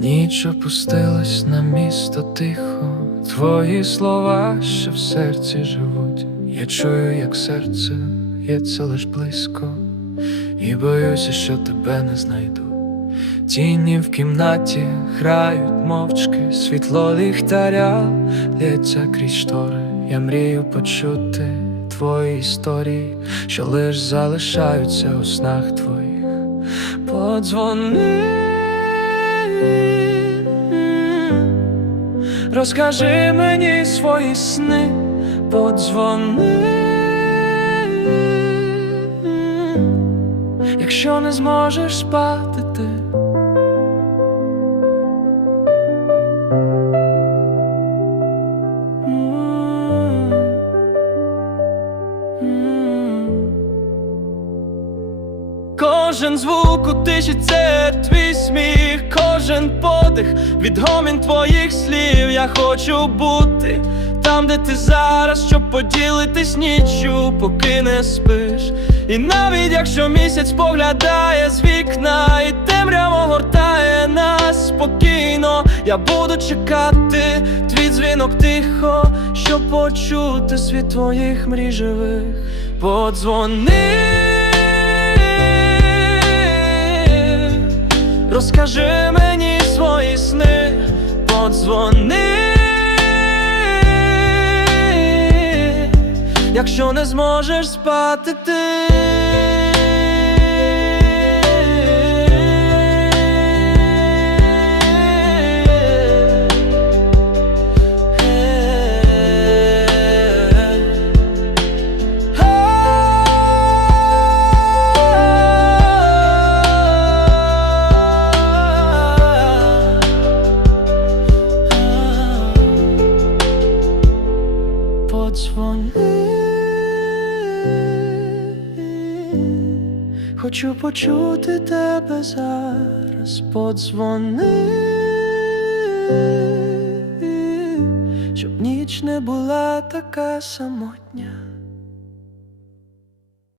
Ніч опустилась на місто тихо, твої слова ще в серці живуть. Я чую, як серце б'ється лиш близько, і боюся, що тебе не знайду. Тіні в кімнаті грають мовчки, світло ліхтаря лється крізь штори. Я мрію почути твої історії, що лиш залишаються у снах твоїх. Подзвони, розкажи мені свої сни, подзвони, якщо не зможеш спати ти. Кожен звук у тиші це твій сміх, кожен подих, відгомін твоїх слів. Я хочу бути там, де ти зараз, щоб поділитись ніччю, поки не спиш. І навіть якщо місяць поглядає з вікна, і темрява гортає нас спокійно, я буду чекати твій дзвінок тихо, щоб почути світ твоїх мрій живих. Подзвони. Розкажи мені свої сни, подзвони, якщо не зможеш спати ти. Подзвони, хочу почути тебе зараз, подзвони, щоб ніч не була така самотня.